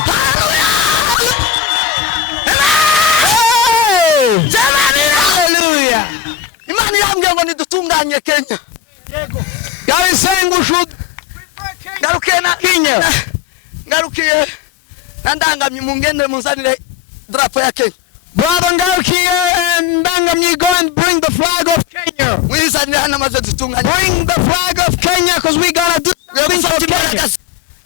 Hallelujah. Hallelujah. Imana irambwiye ngo nidutunganye Kenya. God is saying we should Ngarukiye na Kenya. Ngarukiye nandangamye mungende muzanire drapo ya Kenya. Brother, go here and Dangamye, go and bring the flag of Kenya. Mwizanire hano maze dutunganye. Bring the flag of Kenya because we gotta do things for Kenya.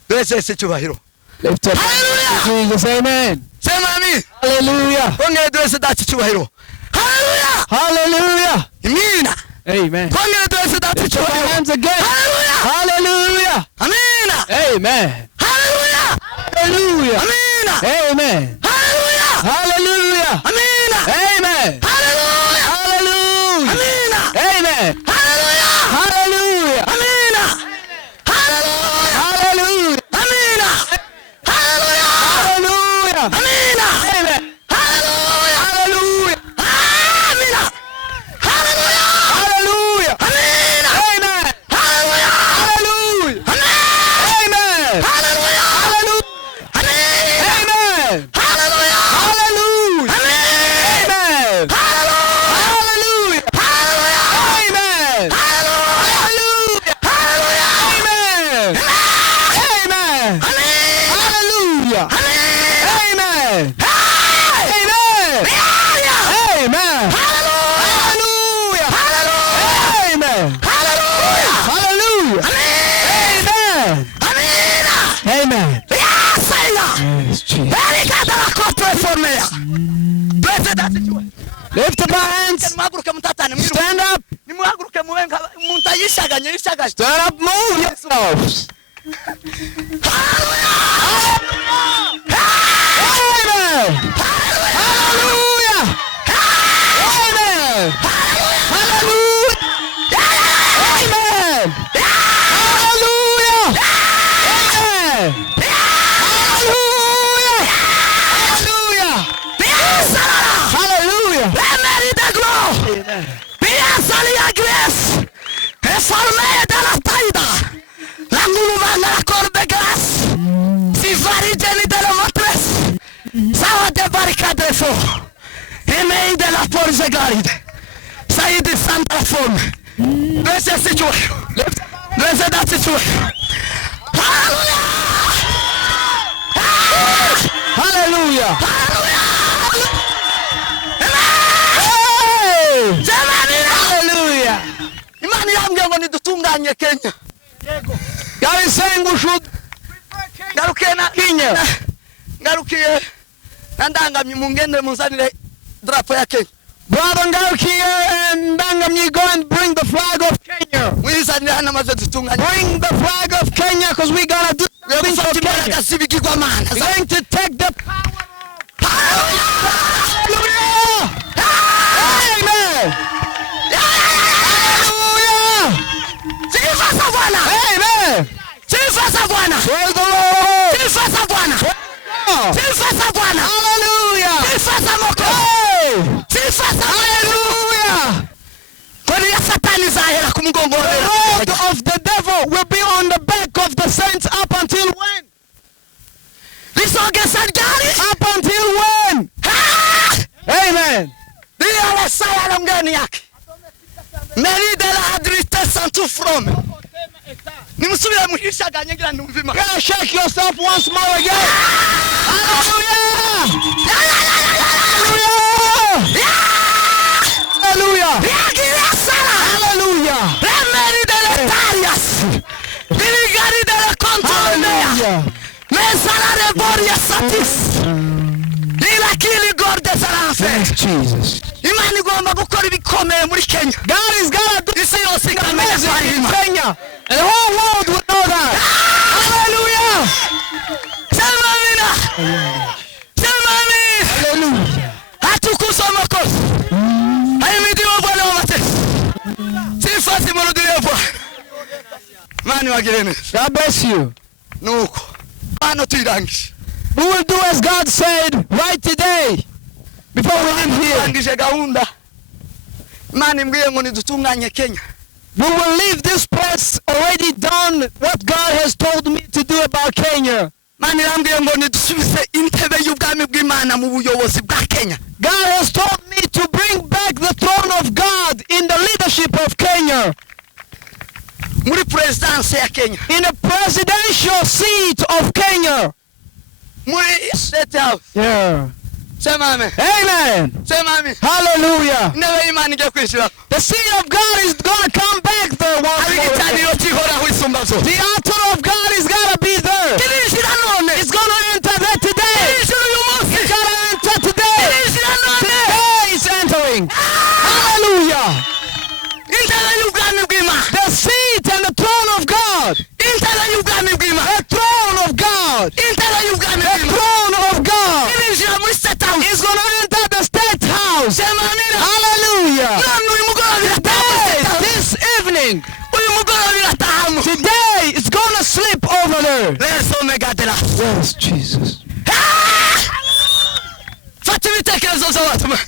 Twese cyubahiro. Lift up. Hallelujah. Jesus, amen. Sema amen. Hallelujah. Kongere twese dati cyubahiro. Hallelujah. Hallelujah. Amina. Amen. Kongere twese dati Lift up our cyubahiro. hands again. Hallelujah. Hallelujah. Amina. Amen. Hallelujah. Hallelujah. Amina. Amen. Hallelujah. Hallelujah. Amina. Amen. Hallelujah. Hallelujah. Amina. Amen. Hallelujah. Hallelujah. Amina. Hallelujah. Hallelujah. Amina. Hallelujah. Hallelujah. Amina. Amen. Hallelujah. Hallelujah. Amina. Hallelujah. Hallelujah. Amina. Amen. Hallelujah. Hallelujah. Amen. Amen. Hallelujah. Hallelujah. Amen. Amen. Hallelujah. Hallelujah. Amen. Amen. Hallelujah. Hallelujah. Hallelujah. Amen. Hallelujah. Hallelujah. Hallelujah. Amen. Amen. Hallelujah. Amen. Amen. Hey. Amen. Yeah. Amen. Hallelujah. Hallelujah. Hallelujah. Amen. Hallelujah. Hallelujah. Amen. Amen. Amina. Amen. Yes, Seigneur. Yes, Jesus. Erika la coppe formea. Twese dati cyubahiro. Lift up our hands. Muhaguruke mutatane mwiru. Stand up. Nimuhaguruke mubenga muntayishaganye ishagaje. Stand up. Move yourselves. Hallelujah. Amen. Hallelujah. Amen. Hallelujah. Amen. Hallelujah. Amen. Hallelujah. Hallelujah. Hallelujah. Remeri de gloire. Amen. Piazza la grace. E formea della taida. La ngulumanga la corbe grace. Si varigeni della matres. Sawa de barricade fo. E mei della forze garide. Sai di santa forme. Dove si giù. Dove si dati giù. Hallelujah. Hallelujah. Hallelujah. Imana irambwiye ngo nidutunganye Kenya. God is saying we should Ngarukiye na Kenya. Ngarukiye nandangamye mungende muzanire drapo ya Kenya. Brother, go here and Dangamye, go and bring the flag of Kenya. Mwizanire hano maze dutunganye. Bring the flag of Kenya because we gotta do things for Kenya. Imbaraga z'ibigirwamana. We're going to take the Hallelujah. Amen. Hallelujah. Sifa za Bwana. Amen. Sifa za Bwana. Praise the Lord. Sifa za Bwana. Oh. Sifa za Bwana. Hallelujah. Sifa za Mwokozi. Hey. Sifa za Hallelujah. Kwani ya Satani zahera ku mugongo The wera. road of the devil will be on the back of the saints up until when? Lisogesa ryari. Up until when? Amen. Ndiyo Wasaya na mgeni yake. Meri de la adrite santu from. Nimusubira muhishaganye ngira ndumvima. You gotta shake yourself once more again. Hallelujah. Hallelujah. Hallelujah. Remeri de la tarias. Dirigari de la controlea. Hallelujah. Mesala reboria satis. Ila kili gorde zarafe. Thanks, Jesus. Imana igomba gukora ibikomeye muri Kenya. God is gonna do Isi yose something ikamenya amazing ko ari in Imana. Kenya. And the whole world will know that. Hallelujah. Sema amina. Sema amina. Hallelujah. Hatukuza makosa. Ahimidiwe Bwana wa matesi. Sifa zimurudiwe Bwana. Mani wagirene. God bless you. Nuko. Hano tuyirangije. We will do as God said right today. Before we leave here. Turangije gahunda. Imana imbwiye ngo nidutunganye Kenya. We will leave this place already done what God has told me to do about Kenya. Mana irambwiye ngo nidusubize intebe y'ubwami bw'Imana mu buyobozi bwa Kenya. God has told me to bring back the throne of God in the leadership of Kenya. Muri presidency ya Kenya. In the presidential seat of Kenya. Muri Stete House. Yeah. Sema amen. Amen. Sema amen. Hallelujah. Intebe y'Imana igiye kwishira. The seat of God is going to come back there once more. Igicaniro kihoraho isumba zose. The altar of God is going to be there. Kirishira none. It's going to enter there today. Kirishira uyu munsi. It's going to enter today. Kirishira none. Today it's entering. Hallelujah. Intebe y'ubwami bw'Imana. The seat and the throne of God. Intebe y'ubwami bw'Imana. The throne of God. Intebe y'ubwami The bw'Imana. throne of God. Kirishira muri Stete House. It's going to enter the State House. Sema amen. Hallelujah. None uyu mugoroba irataha. This evening, Uyu mugoroba irataha. today, it's going to slip over there. Let's omega de la. Yes, Jesus. Fata ibitekerezo by'abantu.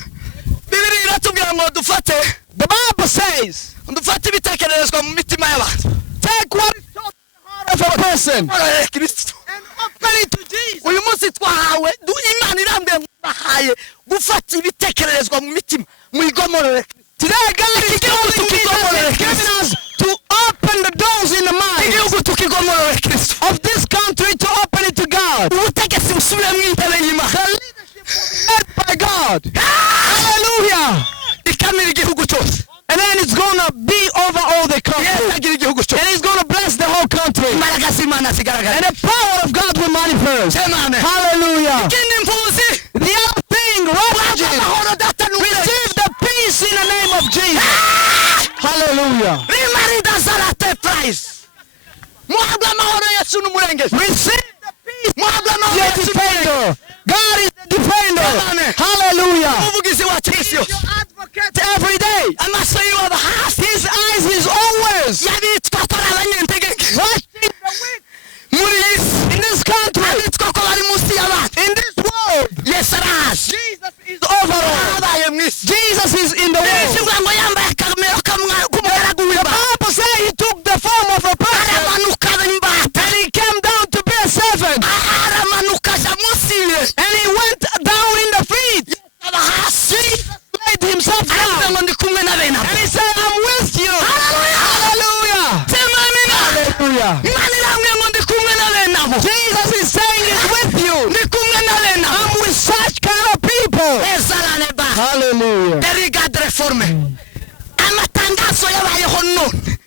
Bibiliya iratubwira ngo dufate. The Bible says, Dufate ibitekerezo mu mitima y'abantu. take what is taught in the heart of a person Kristo. and open it to Jesus. Uyu munsi twahawe Imana irambwiye ngo bahaye gufata ibitekerezo mu mitima mu igomorere. Today, God is giving us to open the doors in the mind Igihugu tukigomorere Kristo. of this country to open it to God. Ubutegetsi busubire mu intebe y'Imana. The leadership will be led by God. Hallelujah. Ikamira igihugu cyose. And then it's going to be over all the country. Agira igihugu And cyose. it's going to bless the whole country. Imbaraga z'Imana zigaragara. And the power of God will manifest. Sema amen. Hallelujah. Ikindi mpuzi. The other thing, refugees, Amahoro data n'ubwenge. receive the peace in the name of Jesus. Hallelujah. Rimarida zarate prize. Muhabwe amahoro Yesu n'umurengezi. Receive the peace. Muhabwe amahoro Your Yesu n'umurengezi. defender. God is the defender. Amen. Hallelujah. Umuvugizi wacu isi yose. Advocate every day. Amaso yiwe aba hasi. His eyes is always Yabitswa ko ari abanyentegeke. watching the weak Muri iyi si. in this country. Abitswa ko bari munsi y'abandi. In this world. Yesu arahazi. Jesus is overall. Abaye mu isi. Jesus is in the world. Bivuga ngo yambaye akamero k'umugaragu The w'Imana. Bible says he took the form of a person Aramanuka aba imbata. and he came down to be a servant. Aramanuka aja munsi ye. And he went down in the feet. Aba hasi. Laid himself Aravuga down. ngo ndi kumwe na bene abo. And he said, I'm with you. Hallelujah. Hallelujah. Sema amina. Hallelujah. Imana irambwiye ngo ndi kumwe na bene abo. Jesus is saying he's with you. Ndi kumwe na bene abo. I'm with such kind of people. Ezarane ba. Hallelujah. Derigade reforme. Amatangazo yabayeho none.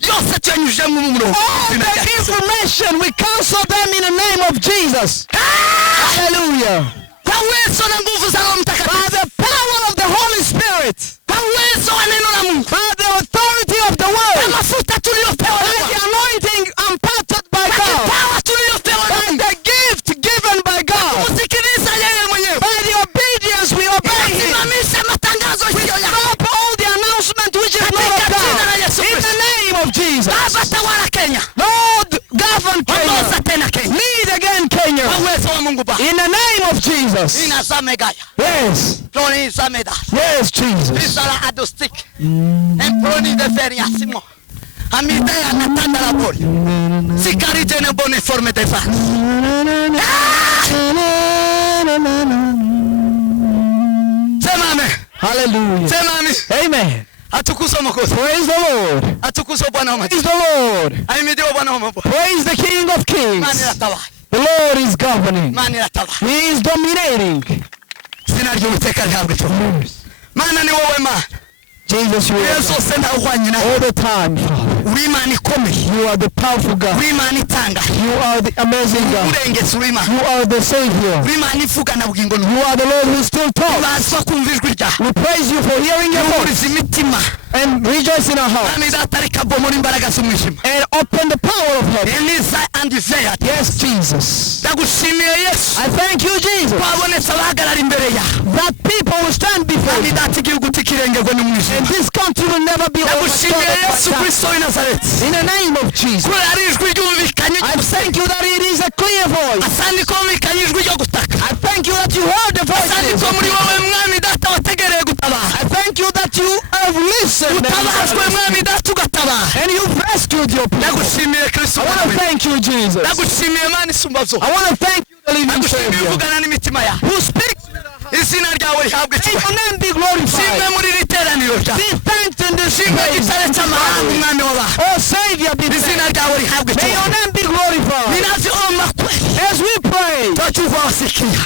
Yose tuyanyujije mu murongo. All the information, we cancel them in the name of Jesus. Hallelujah. Kwa uwezo na nguvu za Roho By Mtakatifu. the power of the Holy Spirit. Kwa uwezo wa neno la Mungu. By the authority of the Kwa word. mafuta tuliyopewa na By Bwana. the anointing imparted by Kwa God. kipawa tuliyopewa na By Mungu. the gift given by God. Kusikiliza yeye mwenyewe. By the obedience we obey Him. Simamisha matangazo hiyo ya. Stop all the announcement which is not of Katika jina la God. Yesu In Kristo. the name of Jesus. Baba tawala Kenya. Lord, govern Ongoza Kenya. tena Kenya. Lead again Kwa Kenya. uwezo wa Mungu Baba. In the name of Jesus. Inazamegaya. Yes. Ploni izameda. Yes, Jesus. Isala adostik. Emproni de feria simo. Amida ya natanda la boria. Sikari jene bone forme de fans. Sema amen. Hallelujah. Sema amen. Amen. Atukuzwe Mwokozi. Praise the Lord. Atukuzwe Bwana wa majeshi. Praise the Lord. Ahimidiwe Bwana wa mabwana. Praise the King of Imani Kings. iratawala. The Lord is governing. Imani iratawala. He is dominating. Zina ry'Uwiteka rihabwe icyubahiro. Mana ni wowe Mana. Jesus, you Yesu are ose ntawuhwanye nawe. all the time, Father. Uri Imana ikomeye. You are the powerful God. Uri Imana itangaje. You are the amazing God. Urengetse uri Imana. You are the Savior. Uri Imana ivugana bugingo n'ubu. You are the Lord who still talks. Ubaswa kumva ijwi ryawe. We praise you for hearing your voice Uhuriza imitima. and rejoice in our heart Kandi izatarika bomora imbaraga z'umwijima. and open the power of heaven. Eniza and veya. Yes, Jesus. Ndagushimiye Yesu. I thank you, Jesus, Twabonetse abahagarara imbere yawe. that people will stand before Kandi you. data igihugu tikirengerwa n'umwijima. And this country will never be Ndagushimiye overshadowed Yesu by darkness. Kristo w'i Nazareti. In the name of Jesus, Kubera ari ijwi ryumvikanye. I thank you that it is a clear voice. Asandi ko humvikanye ijwi ryo gutaka. I thank you that you heard the Asandi voices. ko muri wowe mwami data wategereye gutabara. I thank you that you have listened utabazwe mwami data ugatabara. And you've rescued your people. Ndagushimiye Kristo. I want to thank you, Jesus. Ndagushimiye Mana isumba zose. I want to thank you, the living Ndagushimiye Savior, uvugana n'imitima yawe. who speaks. Izina ryawe rihabwe May your icyubahiro. name be glorified. Shimwe muri iri teraniro ryawe. Be thanked in this Shimwe place. gitare cy'amahanga umwami w'abantu. Oh, Savior, be Izina thanked. ryawe rihabwe May your icyubahiro. name be glorified. Ninaziomba kweli. As we pray, Twachukua wasikia.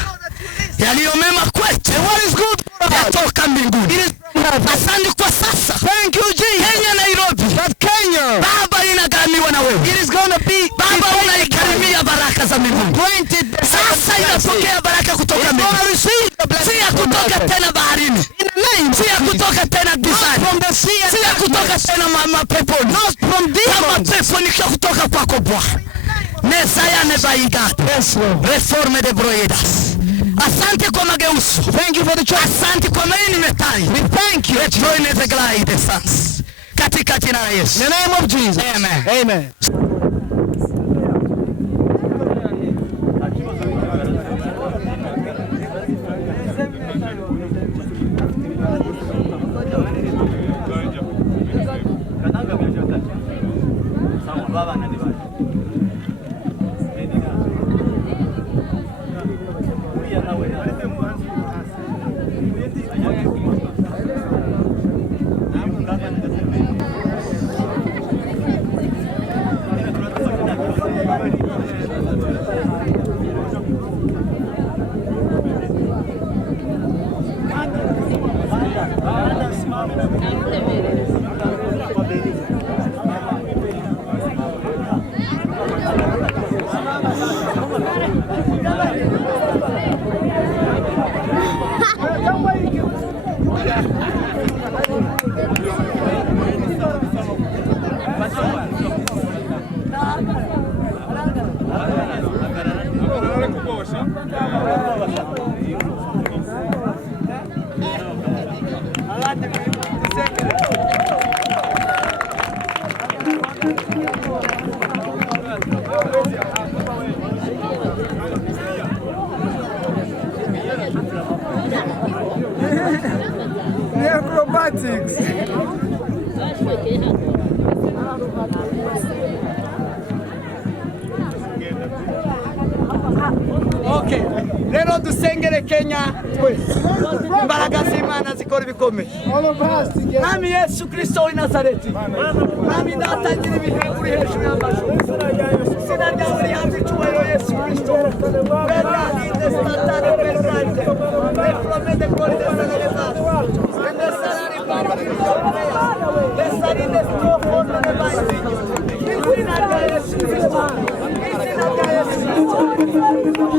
Yaliyo mema kwetu. and what is good for us, Yatoka mbinguni. it is from heaven. Asante kwa sasa. Thank you, Jesus. Kenya, Nairobi. That Kenya, Baba inagaramiwa na wewe. it is going to be Baba unaikarimia baraka za mbinguni. granted. Sasa inapokea baraka kutoka It's going to mbinguni. receive the Si blessing ya from kutoka heaven. tena baharini. In the name Si ya of Jesus. kutoka tena Not gizani. from the sea and Si ya kutoka darkness. tena mapeponi. Not from Kama demons. pepo ni kutoka kwako Bwana. Nesaya nebaigata. Yes, Lord. Reforme de broedas. Asante kwa mageuso. Thank you for the church. Asante kwa maini metai. We thank you. Rejoine the glide the sons. Katika jina la Yesu. In the name of Jesus. Amen. Amen. Acrobatics. Okay, rero dusengere Kenya twese. Imbaraga z'Imana zikora ibikomeye. Mwami Yesu Kristo w'i Nazareti. Mwami ndatangira ibihe uri hejuru y'amajuru. Izina ryawe rihabwe icyubahiro Yesu Kristo. Wera inde satani pesante. Promete por de salvación. Ende salari para de salir de tu forma de baile. Izina rya Yesu Kristo. Izina rya Yesu Kristo.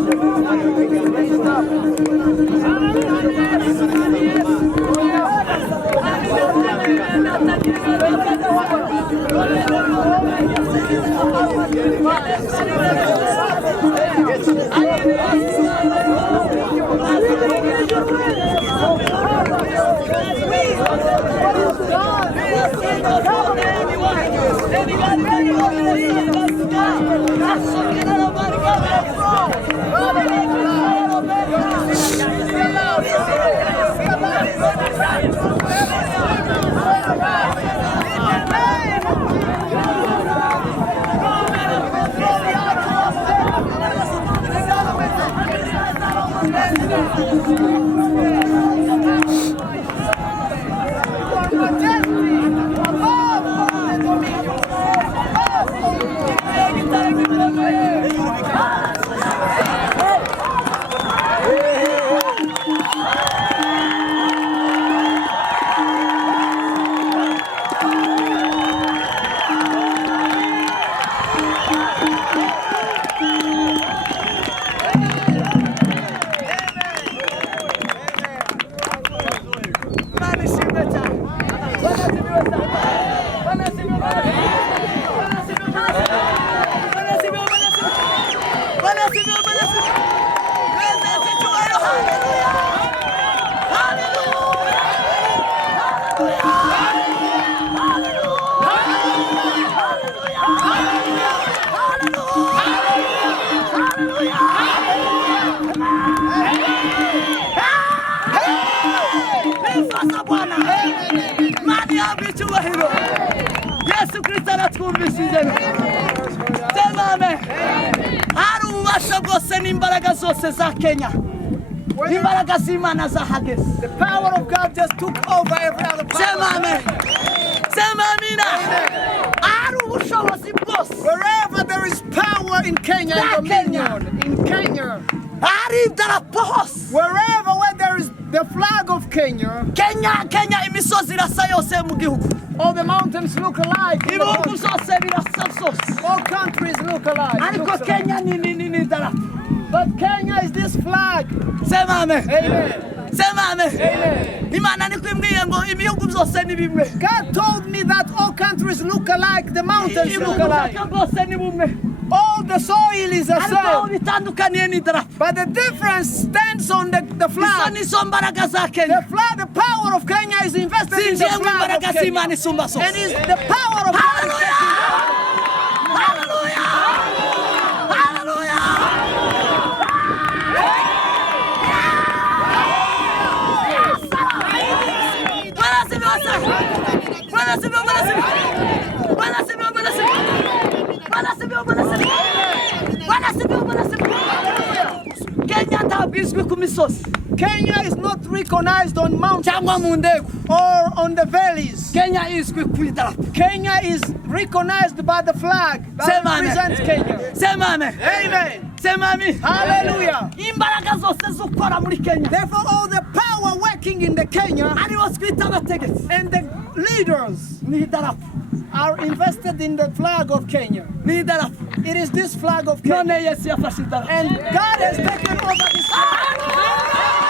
Kristo aratwumvishije. Sema amen. Hari ububasha bwose n'imbaraga zose za Kenya. Imbaraga z'Imana zahageze. The power of God just took over every other power. Sema amen. Sema amina. Hari ubushobozi bwose. Wherever there is power in Kenya, in Kenya, hari idarapo hose. wherever where there is the flag of Kenya, Kenya imisozi irasa yose mu gihugu. all the mountains look alike. Ibihugu zose birasa zose. All countries look alike. Ariko Kenya ni idarapo. But Kenya is this flag. Sema amen. Amen. Sema amen. Amen. Imana nikwibwiye ngo ibihugu byose ni bimwe. God told me that all countries look alike, the mountains look alike. Ibihugu bwose ni bumwe. All the soil is the Ariko same. bitandukaniye ni idarapo. But the difference stands on the Izo flag. nizo mbaraga za Kenya. The power of Kenya is invested in the Zinjiye mu flag mbaraga of Kenya. z'Imana isumba zose. And is the power of God. Hallelujah! Hallelujah! Hallelujah! Kenya ntabwizwe ku misozi. Kenya is not recognized on mountains Cyangwa mu ndego. or on the valleys. Kenya izwi ku idarapo. Kenya is recognized by the flag that Sema amen. represents Kenya. Sema amen. Amen. Sema amen. Hallelujah. Imbaraga zose zukora muri Kenya. Therefore, all the power working in the Kenya Aribo twita abategetsi. and the leaders Ni idarapo. are invested in the flag of Kenya. Ni idarapo. It is this flag of None Kenya. Yesu yafashe idarapo. And God has taken over this flag.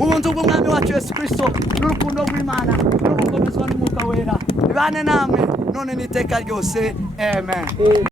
Ubuntu bw'Umwami wacu Yesu Kristo n'urukundo rw'Imana n'ugukomezwa n'umwuka wera bibane namwe none n'iteka ryose. Amen.